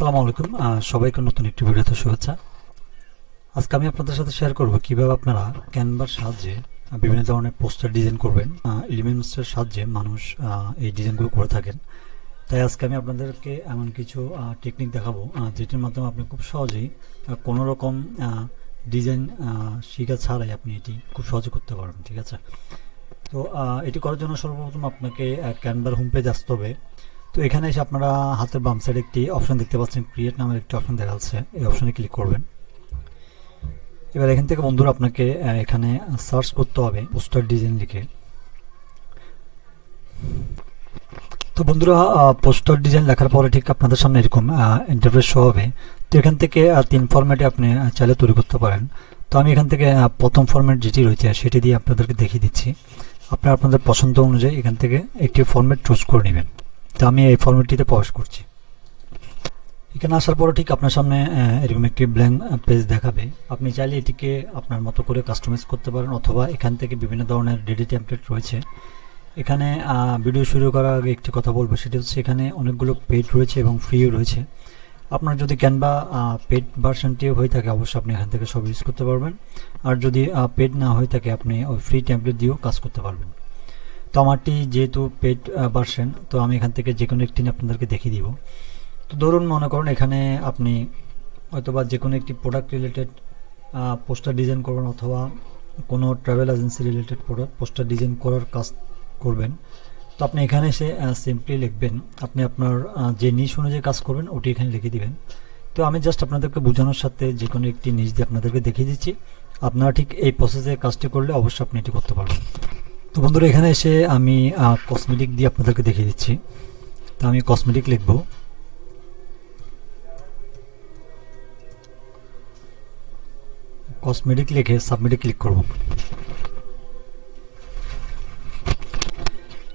আসসালামু আলাইকুম সবাইকে নতুন একটি ভিডিওতে শুভেচ্ছা। আজকে আমি আপনাদের সাথে শেয়ার করব কিভাবে আপনারা ক্যানভার সাহায্যে বিভিন্ন ধরনের পোস্টার ডিজাইন করবেন। এলিমেন্টসের সাহায্যে মানুষ এই ডিজাইনগুলো করে থাকেন। তাই আজকে আমি আপনাদেরকে এমন কিছু টেকনিক দেখাবো যেটির মাধ্যমে আপনি খুব সহজেই কোনো রকম ডিজাইন শেখা ছাড়াই আপনি এটি খুব সহজে করতে পারবেন। ঠিক আছে, তো এটি করার জন্য সর্বপ্রথম আপনাকে ক্যানভার হোম পেজ আসতে হবে। তো এখানে এসে আপনারা হাতের বাম সাইডে একটি অপশন দেখতে পাচ্ছেন, ক্রিয়েট নামের একটি অপশন দেখা যাচ্ছে, এই অপশনে ক্লিক করবেন। এবার এখান থেকে বন্ধুরা আপনাকে এখানে সার্চ করতে হবে পোস্টার ডিজাইন লিখে। তো বন্ধুরা পোস্টার ডিজাইন লেখার পরে ঠিক আপনাদের সামনে এরকম ইন্টারফেস শো হবে। তো এখান থেকে তিন ফরম্যাটে আপনি চাইলে তৈরি করতে পারেন। তো আমি এখান থেকে প্রথম ফরম্যাট যেটি রয়েছে সেটি দিয়ে আপনাদেরকে দেখিয়ে দিচ্ছি। আপনারা আপনাদের পছন্দ অনুযায়ী এখান থেকে একটি ফরম্যাট চুজ করে নেবেন। তো আমি এই ফরম্যাটটিতে প্রবেশ করছি। এখানে আসার পরে ঠিক আপনার সামনে এরকম একটি ব্ল্যাঙ্ক পেজ দেখাবে। আপনি চাইলে এটিকে আপনার মতো করে কাস্টমাইজ করতে পারেন, অথবা এখান থেকে বিভিন্ন ধরনের রেডি টেমপ্লেট রয়েছে। এখানে ভিডিও শুরু করার আগে একটি কথা বলবো, সেটি হচ্ছে এখানে অনেকগুলো পেড রয়েছে এবং ফ্রিও রয়েছে। আপনার যদি ক্যানভা পেড ভার্সনটিও হয়ে থাকে অবশ্যই আপনি এখান থেকে সব ইউজ করতে পারবেন। আর যদি পেড না হয়ে থাকে আপনি ওই ফ্রি টেমপ্লেট দিয়েও কাজ করতে পারবেন। তো আমারটি যেহেতু পেড ভার্সন, তো আমি এখান থেকে যে কোনো একটি আপনাদেরকে দেখিয়ে দিব। তো ধরুন মনে করুন এখানে আপনি হয়তোবা যে কোনো একটি প্রোডাক্ট রিলেটেড পোস্টার ডিজাইন করবেন, অথবা কোনো travel agency related poster design করার কাজ করবেন। তো আপনি এখানে এসে সিম্পলি লিখবেন, আপনি আপনার যে নিশ অনুযায়ী কাজ করবেন ওটি এখানে লিখে দিবেন। তো আমি জাস্ট আপনাদেরকে বোঝানোর সাথে যে কোনো একটি নিশ দিয়ে আপনাদেরকে দেখিয়ে দিচ্ছি। আপনারা ঠিক এই প্রসেসে কাজটি করলে অবশ্যই আপনি এটি করতে পারবেন। তো বন্ধুরা এখানে এসে আমি কসমেটিক দিয়ে আপনাদেরকে দেখিয়ে দিচ্ছি। তো আমি কসমেটিক লিখব। কসমেটিক লিখে সাবমিটে ক্লিক করব।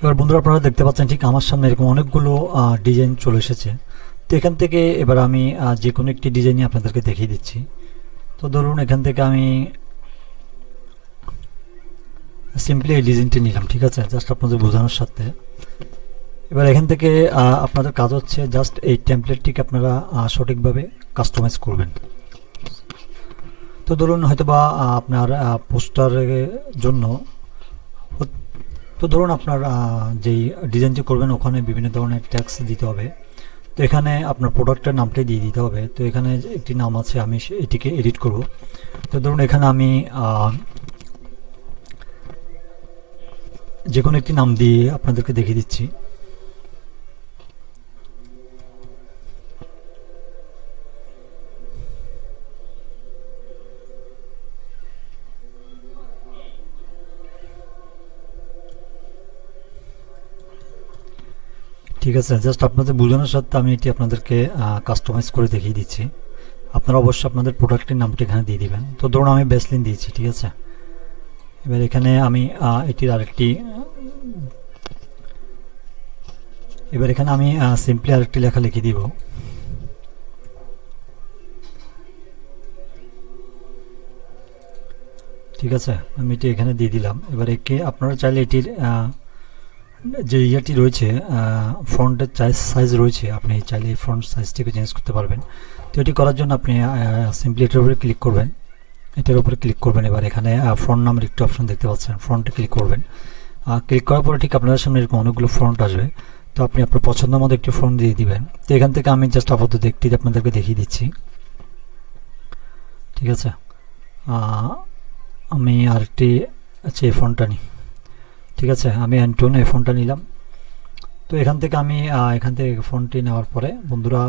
এবার বন্ধুরা আপনারা দেখতে পাচ্ছেন ঠিক আমার সামনে এরকম অনেকগুলো ডিজাইন চলে এসেছে। তো এখান থেকে এবার আমি যে কোনো একটি ডিজাইনই আপনাদেরকে দেখিয়ে দিচ্ছি। তো ধরুন এখান থেকে আমি সিম্পলি এই ডিজাইনটি নিলাম। ঠিক আছে, জাস্ট আপনাদের বোঝানোর সাথে। এবার এখান থেকে আপনাদের কাজ হচ্ছে জাস্ট এই টেমপ্লেটটিকে আপনারা সঠিকভাবে কাস্টমাইজ করবেন। তো ধরুন হয়তোবা আপনার পোস্টারের জন্য, তো ধরুন আপনার যেই ডিজাইনটি করবেন ওখানে বিভিন্ন ধরনের ট্যাক্স দিতে হবে। তো এখানে আপনার প্রোডাক্টের নামটাই দিয়ে দিতে হবে। তো এখানে একটি নাম আছে, আমি এটিকে এডিট করব। তো ধরুন এখানে আমি যে কোনো একটি নাম দিয়ে আপনাদেরকে দেখিয়ে দিচ্ছি। ঠিক আছে, জাস্ট আপনাদের বোঝানোর সাথে আমি এটি আপনাদেরকে কাস্টমাইজ করে দেখিয়ে দিচ্ছি। আপনারা অবশ্যই আপনাদের প্রোডাক্টের নামটি এখানে দিয়ে দিবেন। তো ধরুন আমি বেসলিন দিয়েছি। ঠিক আছে, এবার এখানে আমি এটির আরেকটি, এবার এখানে আমি সিম্পলি আরেকটি লেখা লিখে দিব। ঠিক আছে, আমি এটি এখানে দিয়ে দিলাম। এবার একে আপনারা চাইলে এটির যে ইয়ারটি রয়েছে ফন্টের সাইজ রয়েছে, আপনি চাইলে এই ফন্ট সাইজটিকে চেঞ্জ করতে পারবেন। তো এটি করার জন্য আপনি সিম্পলি এটার উপরে ক্লিক করবেন, এটার উপরে ক্লিক করবেন। এবার এখানে ফন্ট নামের একটি অপশন দেখতে পাচ্ছেন, ফন্টে ক্লিক করবেন। ক্লিক করার পরে ঠিক আপনাদের সামনে এরকম অনেকগুলো ফন্ট আসবে। তো আপনি আপনার পছন্দ মতো একটি ফন্ট দিয়ে দিবেন। তো এখান থেকে আমি জাস্ট আপাতত একটি আপনাদেরকে দেখিয়ে দিচ্ছি। ঠিক আছে, আমি আরেকটি এই ফন্টটা নিই। ঠিক আছে, আমি অ্যান্টোন এই ফোনটা নিলাম। তো এখান থেকে আমি এখান থেকে ফোনটি নেওয়ার পরে বন্ধুরা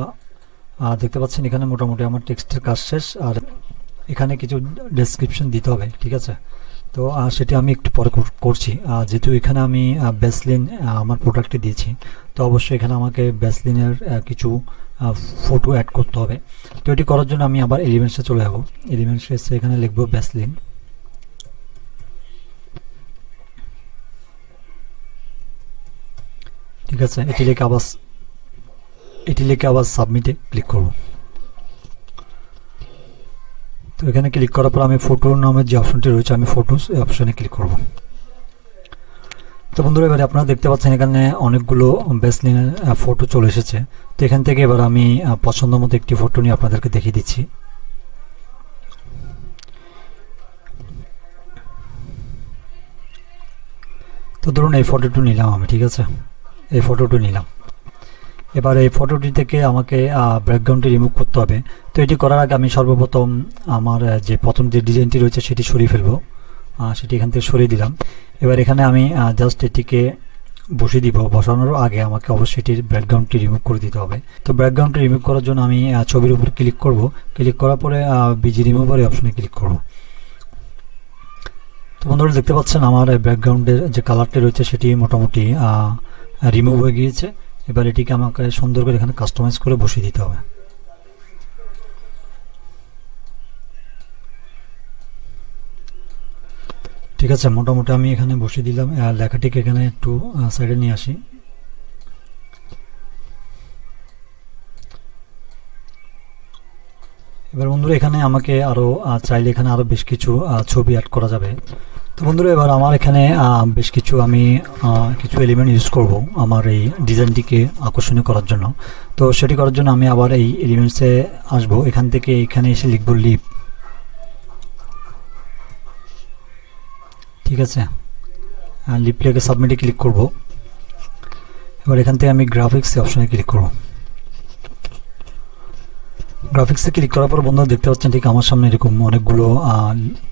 দেখতে পাচ্ছেন এখানে মোটামুটি আমার টেক্সটের কাজ শেষ। আর এখানে কিছু ডেসক্রিপশন দিতে হবে। ঠিক আছে, তো সেটি আমি একটু পরে করছি। যেহেতু এখানে আমি ব্যাসলিন আমার প্রোডাক্টে দিয়েছি, তো অবশ্যই এখানে আমাকে ব্যাসলিনের কিছু ফটো অ্যাড করতে হবে। তো এটি করার জন্য আমি আবার এলিমেন্টসে চলে যাব। এলিমেন্টসে এসে এখানে লিখব ব্যাসলিন। ঠিক আছে, এটি লিখে আবার সাবমিটে ক্লিক করব। তো এখানে ক্লিক করার পর আমি ফটো নামের যে অপশনটি রয়েছে, আমি ফটোস এই অপশনে ক্লিক করব। তো বন্ধুরা এবারে আপনারা দেখতে পাচ্ছেন এখানে অনেকগুলো বেসলিনের ফটো চলে এসেছে। তো এখান থেকে এবার আমি পছন্দ মতো একটি ফটো নিয়ে আপনাদেরকে দেখিয়ে দিচ্ছি। তো ধরুন এই ফটোটি নিলাম আমি, ঠিক আছে, এই ফটোটি নিলাম। এবার এই ফটোটি থেকে আমাকে ব্যাকগ্রাউন্ডটি রিমুভ করতে হবে। তো এটি করার আগে আমি সর্বপ্রথম আমার যে প্রথম যে ডিজাইনটি রয়েছে সেটি সরিয়ে ফেলবো। সেটি এখান থেকে সরিয়ে দিলাম। এবার এখানে আমি জাস্ট এটিকে বসিয়ে দিব। বসানোর আগে আমাকে অবশ্যই এটির ব্যাকগ্রাউন্ডটি রিমুভ করে দিতে হবে। তো ব্যাকগ্রাউন্ডটি রিমুভ করার জন্য আমি ছবির উপর ক্লিক করব। ক্লিক করার পরে বিজি রিমুভার এই অপশনে ক্লিক করব। তো বন্ধুরা দেখতে পাচ্ছেন আমার ব্যাকগ্রাউন্ডের যে কালারটি রয়েছে সেটি মোটামুটি রিমুভ হয়ে গিয়েছে। এবার এটিকে আমাকে সুন্দর করে এখানে কাস্টমাইজ করে বসিয়ে দিতে হবে। ঠিক আছে, মোটামুটি আমি এখানে বসিয়ে দিলাম। লেখাটিকে এখানে একটু সাইডে নিয়ে আসি। এবার বন্ধুরা এখানে আমাকে আরও চাইলে এখানে আরও বেশ কিছু ছবি অ্যাড করা যাবে। তো বন্ধুরা এবার আমার এখানে বেশ কিছু আমি কিছু এলিমেন্ট ইউজ করব আমার এই ডিজাইনটিকে আকর্ষণীয় করার জন্য। তো সেটি করার জন্য আমি আবার এই এলিমেন্টসে আসব। এখান থেকে এখানে এসে লিখব লিপ। ঠিক আছে, লিপ লিখে সাবমিটে ক্লিক করব। এবার এখান থেকে আমি গ্রাফিক্স অপশনে ক্লিক করব। গ্রাফিক্সে ক্লিক করার পর বন্ধুরা দেখতে পাচ্ছেন ঠিক আমার সামনে এরকম অনেকগুলো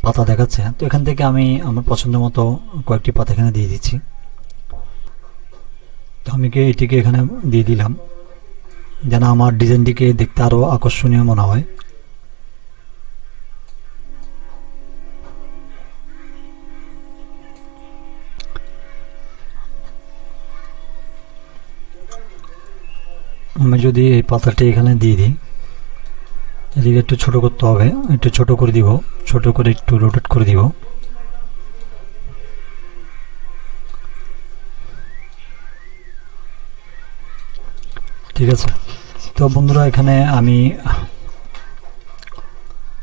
পাতা দেখাচ্ছে। তো এখান থেকে আমি আমার পছন্দ মতো কয়েকটি পাতা এখানে দিয়ে দিচ্ছি। তো আমি এটিকে এখানে দিয়ে দিলাম যেন আমার ডিজাইনটিকে দেখতে আরও আকর্ষণীয় মনে হয়। আমি যদি এই পাতাটি এখানে দিয়ে দিই, এদিকে একটু ছোট করতে হবে, একটু ছোট করে দিব, ছোট করে একটু রোটেট করে দিব। ঠিক আছে, তো বন্ধুরা এখানে আমি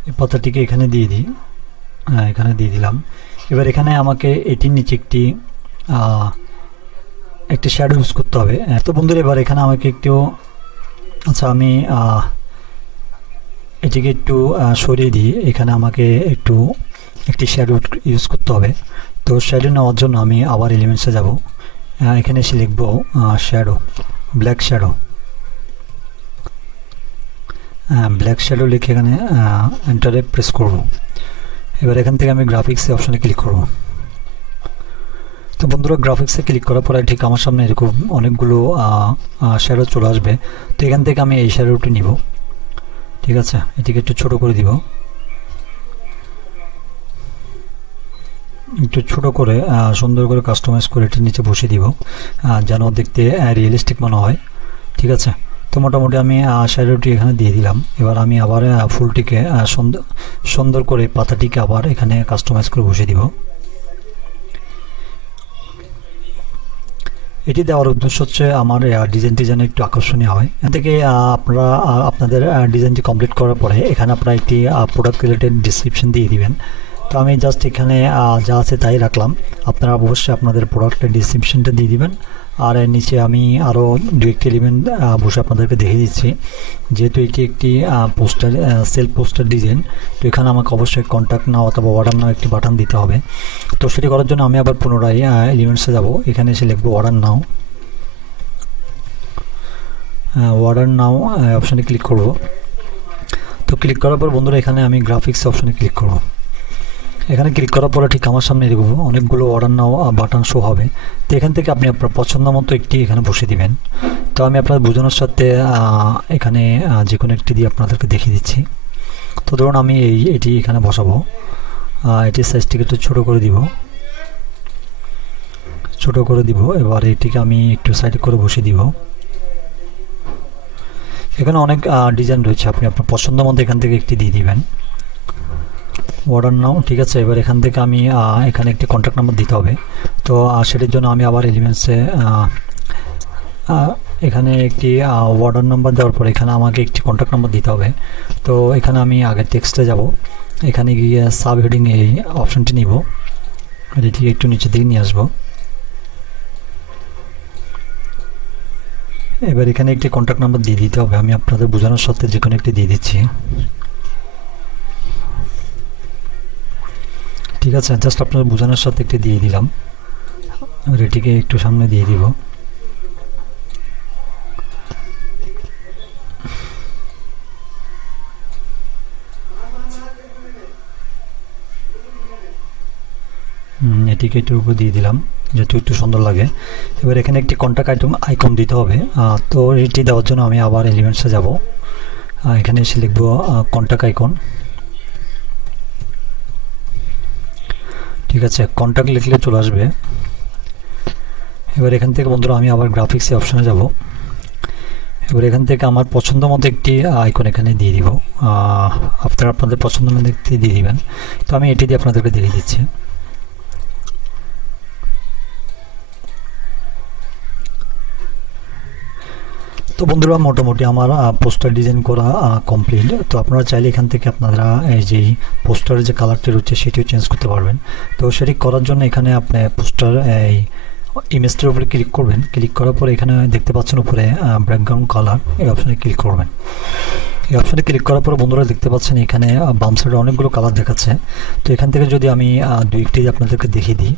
এই পাতাটিকে এখানে দিয়ে দিই। এখানে দিয়ে দিলাম। এবার এখানে আমাকে এটির নিচে একটি শ্যাডো ইউজ করতে হবে। তো বন্ধুরা এবার এখানে আমাকে একটু আচ্ছা আমি এটিকে একটু সরিয়ে দিই। এখানে আমাকে একটি শ্যাডো ইউজ করতে হবে। তো শ্যাডো নেওয়ার জন্য আমি আবার এলিমেন্টসে যাব। এখানে এসে লিখব shadow, black shadow. Black shadow লিখে এখানে এন্টারে প্রেস করব। এবার এখান থেকে আমি গ্রাফিক্সে অপশানে ক্লিক করব। তো বন্ধুরা গ্রাফিক্সে ক্লিক করার পরে ঠিক আমার সামনে এরকম অনেকগুলো শ্যাডো চলে আসবে। তো এখান থেকে আমি এই শ্যাডোটি নিব। ঠিক আছে, এটিকে একটু ছোট করে দিব, একটু ছোট করে সুন্দর করে কাস্টমাইজ করে এটির নিচে বসিয়ে দিব যেন দেখতে রিয়েলিস্টিক মনে হয়। ঠিক আছে, তো মোটামুটি আমি শ্যাডোটি এখানে দিয়ে দিলাম। এবার আমি আবার ফুলটিকে সুন্দর করে পাতাটিকে আবার এখানে কাস্টমাইজ করে বসিয়ে দিব। এটি দেওয়ার উদ্দেশ্য হচ্ছে আমার ডিজাইনটি যেন একটু আকর্ষণীয় হয়। এখান থেকে আপনারা আপনাদের ডিজাইনটি কমপ্লিট করার পরে এখানে আপনারা একটি প্রোডাক্ট রিলেটেড ডিসক্রিপশন দিয়ে দিবেন। তো আমি জাস্ট এখানে যা আছে তাই রাখলাম। আপনারা অবশ্যই আপনাদের প্রোডাক্টের ডিসক্রিপশনটা দিয়ে দিবেন। আর এর নিচে আমি আরও দু একটি এলিমেন্ট বসে আপনাদেরকে দেখিয়ে দিচ্ছি। যেহেতু এটি একটি পোস্টার সেলফ পোস্টার ডিজাইন, তো এখানে আমাকে অবশ্যই কন্ট্যাক্ট নাও অথবা অর্ডার নাও একটি বাটন দিতে হবে। তো সেটি করার জন্য আমি আবার পুনরায় এলিমেন্টসে যাব। এখানে এসে লিখব অর্ডার নাও। অর্ডার নাও অপশানে ক্লিক করব। তো ক্লিক করার পর বন্ধুরা এখানে আমি গ্রাফিক্স অপশানে ক্লিক করব। এখানে ক্লিক করার পরে ঠিক আমার সামনে এরকম অনেকগুলো অর্ডার নাও বাটন শো হবে। তো এখান থেকে আপনি আপনার পছন্দ মতো একটি এখানে বসিয়ে দিবেন। তো আমি আপনার বোঝানোর সাথে এখানে যে কোনো একটি দিয়ে আপনাদেরকে দেখিয়ে দিচ্ছি। তো ধরুন আমি এটি এখানে বসাবো। এটির সাইজটিকে একটু ছোটো করে দিব, এবার এটিকে আমি একটু সাইড করে বসিয়ে দিব। এখানে অনেক ডিজাইন রয়েছে, আপনি আপনার পছন্দ মতো এখান থেকে একটি দিয়ে দিবেন। অর্ডার নাও। ঠিক আছে, এবার এখান থেকে আমি এখানে একটি কন্ট্যাক্ট নাম্বার দিতে হবে। তো সেটার জন্য আমি আবার এলিমেন্টসে এখানে একটি অর্ডার নাম্বার দেওয়ার পর এখানে আমাকে একটি কন্ট্যাক্ট নাম্বার দিতে হবে। তো এখানে আমি আগের টেক্সটে যাব। এখানে গিয়ে সাব হেডিং এই অপশানটি নিব, এটি একটু নিচের দিকে নিয়ে আসবো। এবার এখানে একটি কন্ট্যাক্ট নাম্বার দিয়ে দিতে হবে, আমি আপনাদের বোঝানোর সাথে যে কোনো একটি দিয়ে দিচ্ছি। ঠিক আছে, জাস্ট আপনাদের বোঝানোর সাথে একটি দিয়ে দিলাম। এবার এটিকে একটু সামনে দিয়ে দিব। এটিকে একটু উপর দিয়ে দিলাম যেহেতু একটু সুন্দর লাগে। এবার এখানে একটি কন্ট্যাক্ট আইকন দিতে হবে। তো এটি দেওয়ার জন্য আমি আবার এলিমেন্টসে যাব, এখানে এসে লিখব কন্ট্যাক্ট আইকন। ঠিক আছে, কন্ট্যাক্ট লিখলে চলে আসবে। এবার এখান থেকে বন্ধুরা আমি আবার গ্রাফিক্সে অপশানে যাব। এবার এখান থেকে আমার পছন্দ মতো একটি আইকন এখানে দিয়ে দিব, আপনারা আপনাদের পছন্দ মতো একটি দিয়ে দিবেন। তো আমি এটি দিয়ে আপনাদেরকে দিয়ে দিচ্ছি। তো বন্ধুরা মোটামুটি আমার পোস্টার ডিজাইন করা কমপ্লিট। তো আপনারা চাইলে এখান থেকে আপনারা এই যে পোস্টারের যে কালারটি রয়েছে সেটিও চেঞ্জ করতে পারবেন। তো সেটি করার জন্য এখানে আপনি পোস্টার এই ইমেজটার উপরে ক্লিক করবেন। ক্লিক করার পরে এখানে দেখতে পাচ্ছেন উপরে ব্যাকগ্রাউন্ড কালার, এই অপশানে ক্লিক করবেন। এই অপশানে ক্লিক করার পরে বন্ধুরা দেখতে পাচ্ছেন এখানে বাম সাইডে অনেকগুলো কালার দেখাচ্ছে। তো এখান থেকে যদি আমি দুই একটি আপনাদেরকে দেখিয়ে দিই,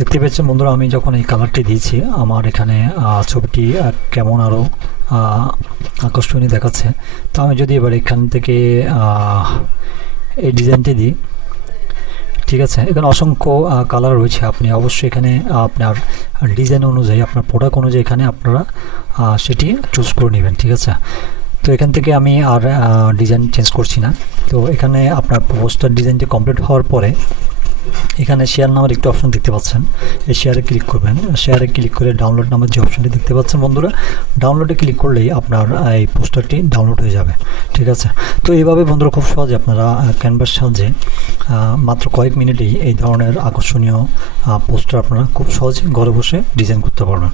দেখতে পাচ্ছেন বন্ধুরা আমি যখন এই কালারটি দিয়েছি আমার এখানে ছবিটি কেমন আরও আকর্ষণীয় দেখাচ্ছে। তো আমি যদি এবার এখান থেকে এই ডিজাইনটি দিই, ঠিক আছে, এখানে অসংখ্য কালার রয়েছে। আপনি অবশ্যই এখানে আপনার ডিজাইন অনুযায়ী আপনার প্রোডাক্ট অনুযায়ী এখানে আপনারা সেটি চুজ করে নেবেন। ঠিক আছে, তো এখান থেকে আমি আর ডিজাইন চেঞ্জ করছি না। তো এখানে আপনার পোস্টার ডিজাইনটি কমপ্লিট হওয়ার পরে এখানে শেয়ার নামের একটি অপশন দেখতে পাচ্ছেন, এই শেয়ারে ক্লিক করবেন। শেয়ারে ক্লিক করে ডাউনলোড নামের যে অপশনটি দেখতে পাচ্ছেন বন্ধুরা, ডাউনলোডে ক্লিক করলেই আপনার এই পোস্টারটি ডাউনলোড হয়ে যাবে। ঠিক আছে, তো এইভাবে বন্ধুরা খুব সহজে আপনারা ক্যানভাস সাহায্যে মাত্র কয়েক মিনিটেই এই ধরনের আকর্ষণীয় পোস্টার আপনারা খুব সহজে ঘরে বসে ডিজাইন করতে পারবেন।